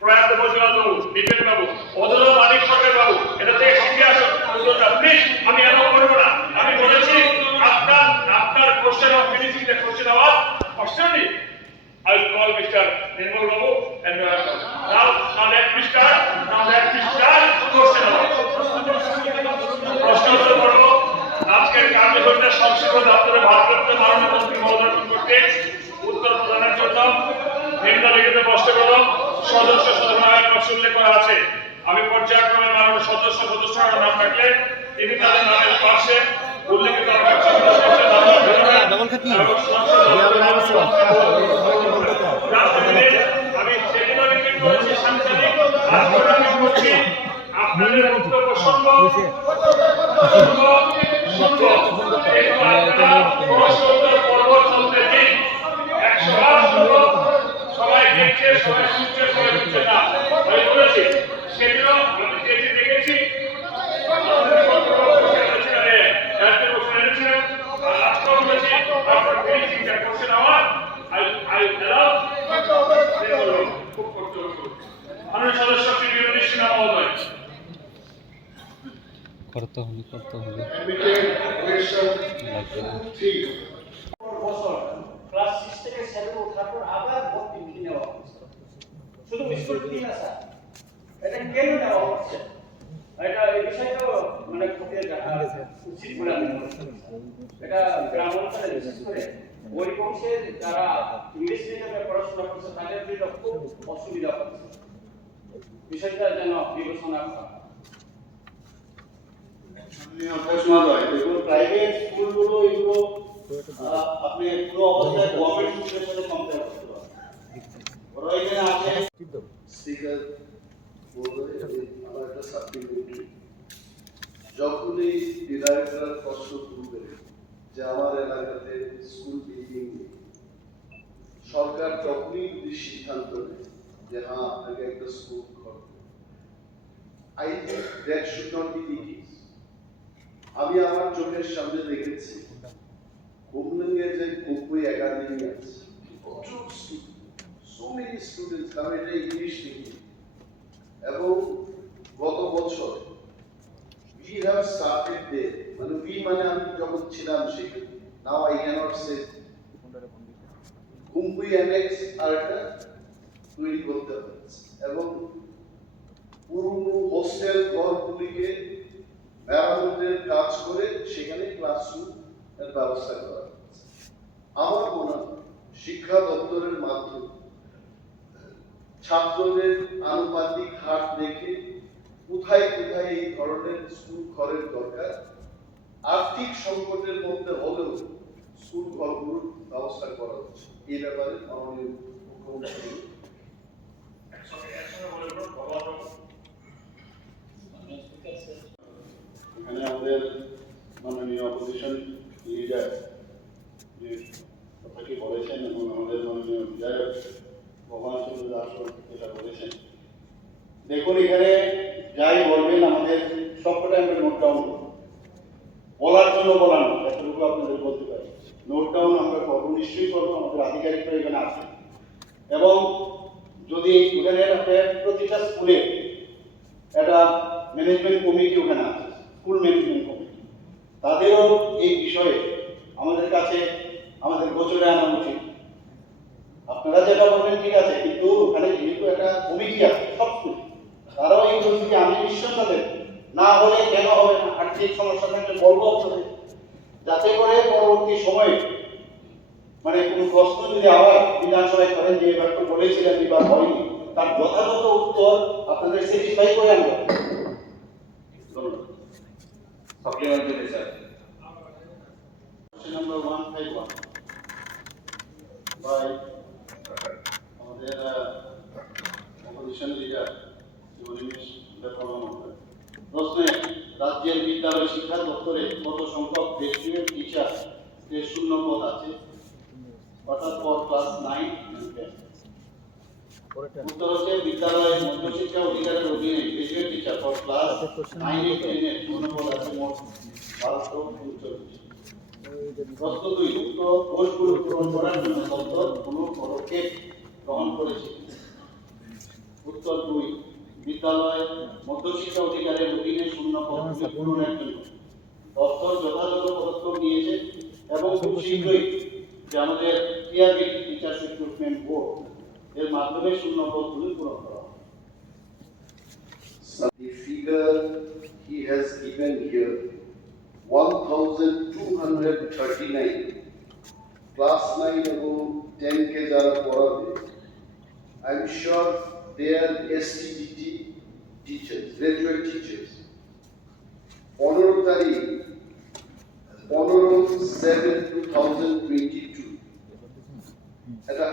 প্রয়াত বজরাজ বাবু, বিপিন বাবু, অদল মানিক সরকার বাবু, এটা থেকে শিখে আসুন উত্তরটা প্লিজ। আমি এমন করবো না, আমি বলেছি আপনার question of finishing the question hour question I will call Mr. Nirmal Babu and now let me start. Question hour. প্রশ্ন উত্তর করব। আজকের কার্যক্রমটা সংক্ষিপ্ত দপ্তরে ভারপ্রাপ্ত মাননীয় মন্ত্রী মহোদয় করতে উত্তর প্রদানের জন্য নিম্নলিখিত প্রশ্নগুলো সদস্য সদস্যের প্রশ্ন উল্লেখ করা আছে। আমি পর্যায়ক্রমে মাননীয় সদস্যরা নাম রাখলে তিনি তাদের নামের পাশে উল্লেখিত প্রশ্নগুলো করতে আমি সেগুলো রিপিট করছি সাংসারিক আপনাদের বক্তব্য শুনবো পর্ব চলতে দিন। 100 বার শুনবো, সবাই দেখছে, সবাই শুনছে, সবাই বুঝছে না আমি বলেছি সেগুলো আমি যেটি দেখেছি করতে হবে ক্লাস 6 থেকে 7 ওঠার পর আবার ভর্তি নেওয়া হচ্ছে। শুধু স্কুল ফি না স্যার, এটা কেন নেওয়া হচ্ছে? এটা এই বিষয়টা মানে খতিয়ে দেখা উচিত বলে আমি মনে করি। এটা গ্রাম অঞ্চলে বিশেষ করে ওই বংশের যারা ইংলিশ মিডিয়ামে পড়াশোনা করছে তাদের জন্য খুব অসুবিধা হচ্ছে। বিষয়টা যেন বিবেচনা করা। দেখুন প্রাইভেট স্কুলগুলো এগুলো আপনি পুরো অবস্থায় গভর্নমেন্ট স্কুলের সাথে কম্পেয়ার করতে পারেন। ওরা এখানে আছে স্পিকার বলবে আমার একটা সাপ্লিমেন্টারি যখনই ডিরেক্টর প্রশ্ন তুলবে যে আমার এলাকাতে স্কুল বিল্ডিং নেই, সরকার তখনই যদি সিদ্ধান্ত নেয় যে হ্যাঁ আপনাকে একটা স্কুল করতে, I think that should not be the case. আমি আমার চোখের সামনে দেখেছি হুমলিংয়ে যে KOK একাডেমি আছে, প্রচুর সো মেনি স্টুডেন্টস, কারণ এটা ইংলিশ মিডিয়াম। এবং গত বছর we have started there, মানে we মানে আমি যখন ছিলাম সেখানে, now I can't say KOK annexe আরেকটা তৈরি করতে হচ্ছে এবং পুরনো হোস্টেল ঘরগুলিকে মেরামতের কাজ করে সেখানে ক্লাসরুম এর ব্যবস্থা করা হচ্ছে। আমার মনে হয় শিক্ষা দপ্তরের মাধ্যমে ছাত্রদের আনুপাতিক হার দেখে কোথায় কোথায় এই ধরনের স্কুল ঘরের দরকার, আর্থিক সংকটের মধ্যে হলেও স্কুল ঘরগুলোর ব্যবস্থা করা হচ্ছে। এই ব্যাপারে মাননীয় মুখ্যমন্ত্রী এখানে আমাদের মাননীয় অপোজিশন লিডার যে কথাটি বলেছেন এবং আমাদের মাননীয় বিধায়ক ভগবান চন্দ্র দাস যেটা বলেছেন, দেখুন এখানে যাই বলবেন আমাদের সবকটা আমরা নোট ডাউন করব, বলার জন্য বলানো এতটুকু আপনাদের বলতে পারি। নোট ডাউন আমরা করবো, নিশ্চয়ই করবো, আমাদের আধিকারিকরা এখানে আছে এবং যদি এখানে আপনার প্রতিটা স্কুলে একটা ম্যানেজমেন্ট কমিটি ওখানে আছে, স্কুল ম্যানেজমেন্ট কমিটি, তাদেরও এই বিষয়ে আমাদের কাছে আমাদের গোচরে আনা উচিত। আপনারা যেটা বলবেন ঠিক আছে, কিন্তু ওখানে যেহেতু একটা কমিটি আছে সব স্কুল, তারাও এই কমিটি আমি বিশ্বাস তাদের না হলে কেন হবে না, আর্থিক সমস্যা থাকলে বলবো আপনাদের, যাতে করে পরবর্তী সময়ে মানে কোনো প্রশ্ন যদি আবার বিধানসভায় করেন যে এবার তো বলেছিলেন এবার হয়নি, তার যথাযথ উত্তর আপনাদের স্যাটিসফাই করে আনবো। Supplementary sir question number 151 by আমাদের অপোজিশন লিডার ANIMESH প্রশ্নে রাজ্যের বিদ্যালয় শিক্ষা দপ্তরে কত সংখ্যক গ্রাজুয়েট টিচার এর শূন্য পদ আছে, অর্থাৎ ফর ক্লাস 9 এবং 10। উত্তর হচ্ছে বিদ্যালয়ের মধ্যশিক্ষা অধিকারের অধীনে গ্রাজুয়েট টিচার ফর ক্লাস 9 এবং 10 এর শূন্য পদ আছে মোট 1239। প্রশ্ন 2, উক্ত পোস্টগুলো পূরণ করার জন্য দপ্তর কোনো পদক্ষেপ গ্রহণ করেছে। উত্তর 2 বিদ্যালয় মধ্যশিক্ষা অধিকারের অধীনে শূন্য পদগুলি পূরণের জন্য দপ্তর যথাযথ পদক্ষেপ নিয়েছে এবং খুব শীঘ্রই যে আমাদের TRBT টিচার্স রিক্রুটমেন্ট বোর্ড এর মাধ্যমে শূন্য পদগুলি পূরণ করা হবে। The figure he has given here, 1239 class 9 এবং 10 কে যারা পড়াবে, I am sure they are STGT teachers, graduate teachers. 15 তারিখ 15/7/2022 একটা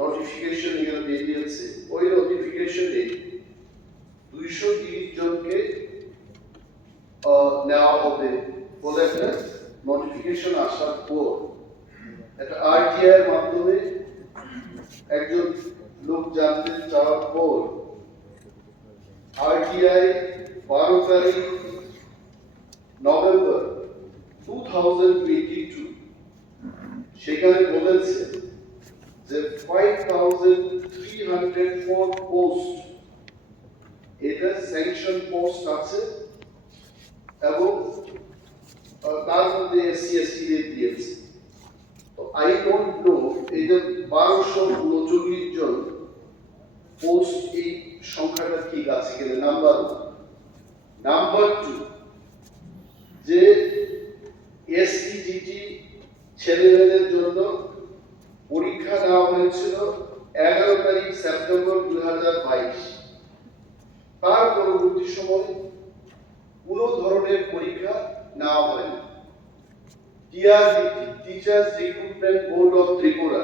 নোটিফিকেশন এখানে বেরিয়েছে। ওই নোটিফিকেশনে 230 জনকে নেওয়া হবে বলে একটা নোটিফিকেশন আসার পর একটা RTI এর মাধ্যমে একজন লোক জানতে চাওয়ার পর RTI 12 তারিখ নভেম্বর 2022 সেখানে বলেছে যে 5304 পোস্ট এটা স্যাংশন পোস্ট আছে এবং তার মধ্যে SC/ST দিয়েছে। তো আই ডোন্ট নো এই যে 1239 জন পোস্ট এই সংখ্যাটা ঠিক আছে কিনা, নাম্বার 2 যে STGT ছেলেমেয়েদের জন্য পরীক্ষা নেওয়া হয়েছিল 11 তারিখ সেপ্টেম্বর 2022, তার পরবর্তী সময় কোনো ধরনের পরীক্ষা নেওয়া হয়নি। TRBT teachers recruitment board of Tripura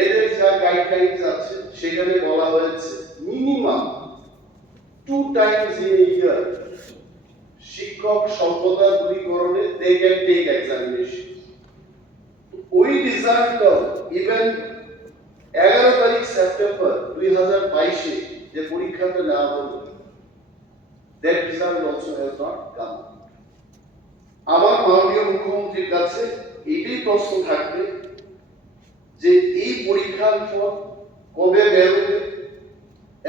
এদের যা গাইডলাইনস আছে সেখানে বলা হয়েছে minimum 2 times in a year শিক্ষক সম্পদা দূরীকরণে they can take examination. ওই রিজাল্ট ইভেন 11 তারিখ সেপ্টেম্বর 2022 যে পরীক্ষাটা নেওয়া হলো, that result also has not come. আমার মাননীয় মুখ্যমন্ত্রীর কাছে এটাই প্রশ্ন থাকবে যে এই পরীক্ষার ফল কবে বেরোবে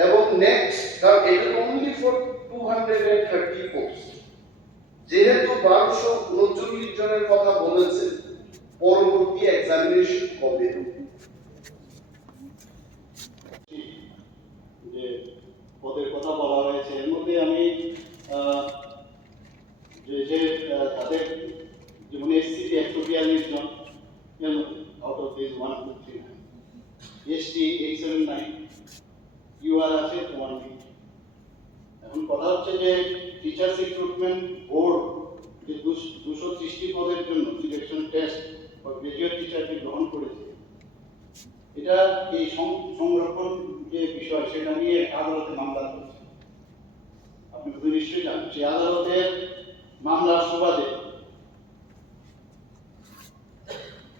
এবং নেক্সট, কারণ এটা অনলি ফর 230 পোস্ট, যেহেতু 1239 জনের কথা বলেছে, পরবর্তী এক্সামিনেশন কবে হবে? যে পদের কথা বলা হয়েছে এর মধ্যে আমি যে তাদের যেমন SC 142 জন, out of this 1239, ST 879, UR আছে 180। এখন কথা হচ্ছে যে টিচার্স রিক্রুটমেন্ট বোর্ড যে 230 পদের জন্য সিলেকশন টেস্ট বা গ্রাজুয়েট টিচারকে গ্রহণ করেছে, এটা এই সংরক্ষণ যে বিষয় সেটা নিয়ে আদালতে মামলা চলছে। আপনি তো নিশ্চয়ই জানেন সেই আদালতের মামলার সুবাদে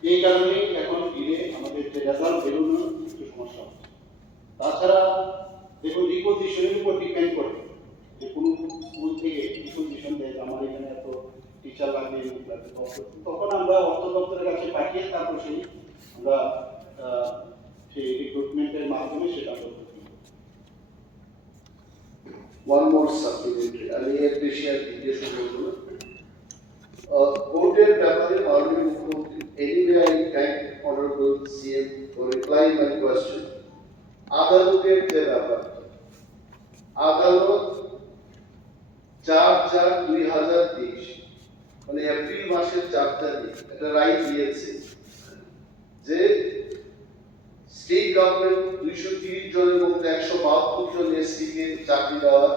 এই কারণেই এখন ঘিরে আমাদের যে রেজাল্ট বেরোনোর একটু সমস্যা হচ্ছে। তাছাড়া দেখুন রিপোজিশনের উপর ডিপেন্ড করে যে কোনো স্কুল থেকে রিপোজিশন দেয় আমার এখানে এত টিচার লাগবে, তখন আমরা অর্থ দপ্তরের কাছে পাঠিয়ে তারপর আমরা সেই রিক্রুটমেন্টের মাধ্যমে সেটা করতে। One more supplementary, আমি এর বেশি আর জিজ্ঞেস করব না। কোর্টের ব্যাপারে মাননীয় মুখ্যমন্ত্রী, anyway I thank honorable CM for replying my question. আদালতের যে ব্যাপার, আদালত 4/4/2023 মানে এপ্রিল মাসের 4 তারিখ একটা রায় দিয়েছে যে স্টেট গভর্নমেন্ট 230 জনের মধ্যে 172 জন SC কে চাকরি দেওয়ার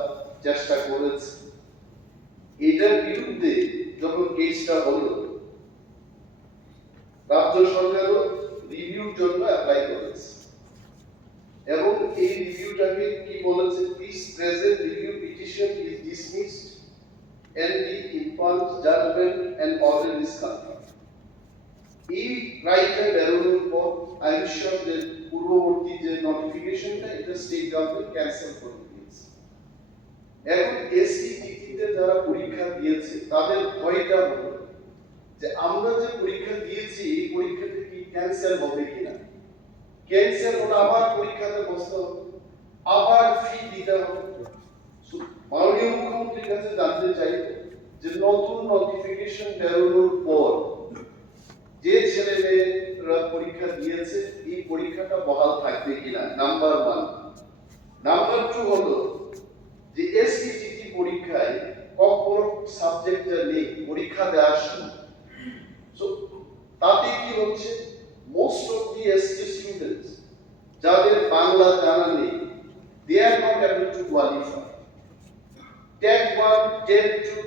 চেষ্টা করেছে। এটার বিরুদ্ধে যখন কেসটা হলো, রাজ্য সরকারও রিভিউর জন্য অ্যাপ্লাই করেছে এবং এই রিভিউটাকে কি বলেছে, this present review petition is dismissed and the informed judgment and order is confirmed. এই রাইটটা বেরোনোর পর আই এম শিওর যে পূর্ববর্তী যে নোটিফিকেশনটা এটা স্টেট গভর্নমেন্ট ক্যান্সেল করে দিয়েছে। এখন STGT-তে যারা পরীক্ষা দিয়েছে তাদের ভয়টা হলো যে আমরা যে পরীক্ষা দিয়েছি এই পরীক্ষাটা কি ক্যান্সেল হবে কিনা, ক্যান্সেল হলে আবার পরীক্ষাতে বসতে হবে, আবার ফি দিতে হবে। মাননীয় মুখ্যমন্ত্রীর কাছে জানতে চাই যে নতুন নোটিফিকেশন বেরোনোর পর যে ছেলে মেয়েরা পরীক্ষা দিয়েছে এই পরীক্ষাটা বহাল থাকবে কিনা, নাম্বার 1। নাম্বার 2 হলো যে এসটিজিটি পরীক্ষায় কখনো সাবজেক্টটা নেই, পরীক্ষা দেওয়ার সময়। সো তাতে কি হচ্ছে, most of the ST students যাদের বাংলা জানা নেই, they are not able to qualify. TET 1, TET 2,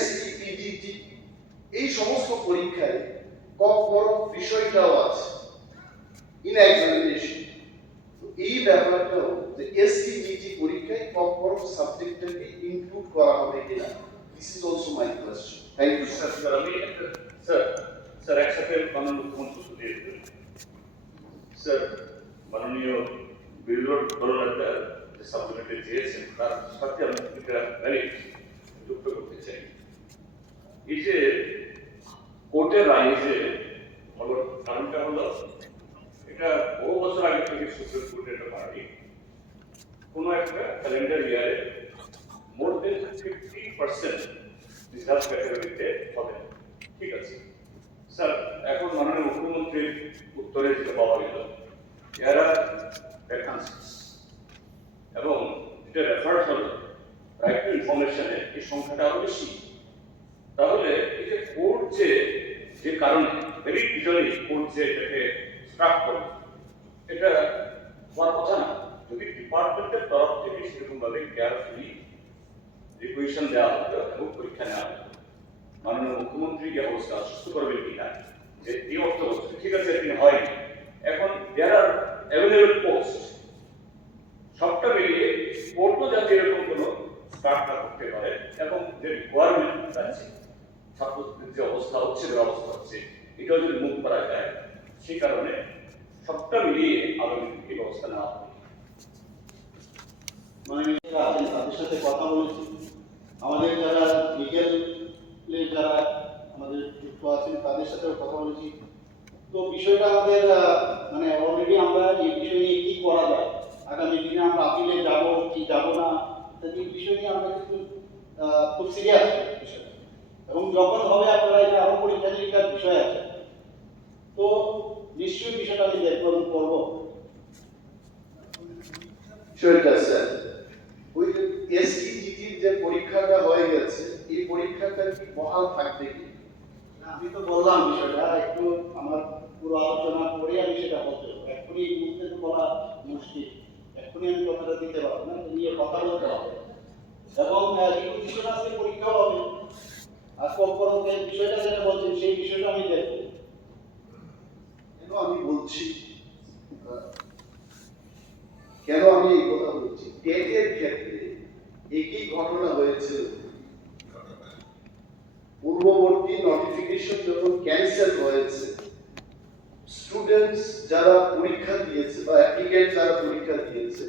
STGT এই সমস্ত পরীক্ষায় কখনো বিষয়টাও আছে ইন এক্সামিনেশন। এই ব্যাপারটাও যে এসটিজিটি পরীক্ষায় কখনো সাবজেক্টটাকে ইনক্লুড করা হবে কিনা, this is also my question. Thank you sir. Sir আমি স্যার একসাথে মাননীয় মুখ্যমন্ত্রী দিয়ে দেবেন। স্যার মাননীয় বিরোধী দলনেতা যে সাবজেক্টে দিয়েছেন তার সাথে আমি একটা ভ্যালিড যুক্ত করতে চাই। এই যে কোর্টের রায় যে কারণটা হলো, এটা বহু বছর আগে থেকে সুপ্রিম কোর্টের একটা পার্টি কোনো একটা ক্যালেন্ডার ইয়ারে মোর দেন 50% রিজার্ভ ক্যাটাগরিতে হবে। ঠিক আছে স্যার, এখন মাননীয় মুখ্যমন্ত্রীর উত্তরে যেটা পাওয়া গেল, এরা ভ্যাকান্সিস এবং যেটা রেফার হল রাইট টু ইনফরমেশনের এই সংখ্যাটা আরো বেশি। তাহলে এই যে কোর্ট যে কারণে ভেরি ইজিলি কোর্ট যে এটাকে স্ট্রাক করে, এটা হওয়ার কথা না। যদি ডিপার্টমেন্টের তরফ থেকে সেরকম ভাবে কেয়ারফুলি রিকুয়েশন দেওয়া হতো এবং পরীক্ষা নেওয়া হতো, মাননীয় মুখ্যমন্ত্রী কি অবস্থা আশ্বস্ত করবেন কিনা যে এই অর্থ বছর ঠিক আছে তিনি হয়নি, এখন দেয়ার আর অ্যাভেলেবল পোস্ট, সবটা মিলিয়ে কোর্টও যাতে এরকম কোনো স্টার্ট না করতে পারে এবং যে রিকোয়ারমেন্ট আছে ছাত্রদের যে অবস্থা হচ্ছে ব্যবস্থা হচ্ছে এটাও যদি মুভ করা যায়, সেই কারণে সবটা মিলিয়ে আগামী এই ব্যবস্থা নেওয়া হবে। মাননীয়রা আছেন তাদের সাথে কথা বলেছি, আমাদের যারা লিগ্যালে যারা আমাদের যুক্ত আছেন তাদের সাথেও কথা বলেছি। তো বিষয়টা আমাদের মানে অলরেডি আমরা এই বিষয় নিয়ে কি করা যায়, আগামী দিনে আমরা আপিলে যাব কি যাব না, এই বিষয় নিয়ে আমরা কিন্তু খুব সিরিয়াস বিষয়টা, এবং যখন হবে আপনারা এটা আরো পরীক্ষা নিরীক্ষার বিষয় আছে, তো নিশ্চয়ই বিষয়টা আমি দেখব এবং করবো। সেটা স্যার, ওই যে এসটিজিটির যে পরীক্ষাটা হয়ে গেছে এই পরীক্ষাটা কি বহাল থাকবে কি? আমি তো বললাম বিষয়টা একটু আমার পুরো আলোচনা করে আমি সেটা বলতে পারবো, এখনই এই মুহূর্তে তো বলা মুশকিল, এখনই আমি কথাটা দিতে পারবো না, নিয়ে কথা বলতে হবে এবং রিপোজিশন আসলে পরীক্ষাও হবে। আর কখনো বিষয়টা যেটা বলছেন সেই বিষয়টা আমি দেখবো। কেন আমি বলছি, কেন আমি এই কথা বলছি, টেটের ক্ষেত্রে একই ঘটনা হয়েছিল। পূর্ববর্তী নোটিফিকেশন যখন ক্যান্সেল হয়েছে, স্টুডেন্টস যারা পরীক্ষা দিয়েছে বা অ্যাপ্লিকেন্ট যারা পরীক্ষা দিয়েছে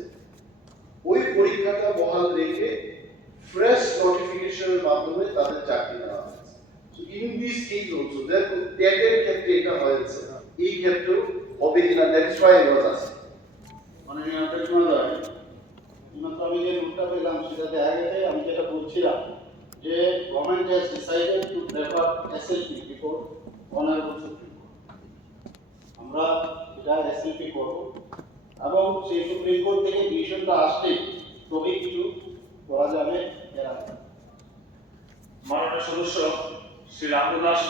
ওই পরীক্ষাটা বহাল রেখে ফ্রেশ নোটিফিকেশনের মাধ্যমে তাদের চাকরি দেওয়া হয়েছে। ইন দিস কেস অলসো দেখো টেটের ক্ষেত্রে এটা হয়েছে, এই ক্ষেত্রেও হবে কিনা, that's why I was asking. মাননীয় অধ্যক্ষ মহোদয়, মাত্র আমি যে নোটটা পেলাম সেটা দেখা গেছে আমি যেটা বলছিলাম যে government has decided to prefer SLP before honourable supreme court. আমরা এটা এসএলপি করব এবং সেই সুপ্রিম কোর্ট থেকে ডিসিশনটা আসলে তবেই কিছু করা যাবে। মাননীয় সদস্য শ্রী রামদাস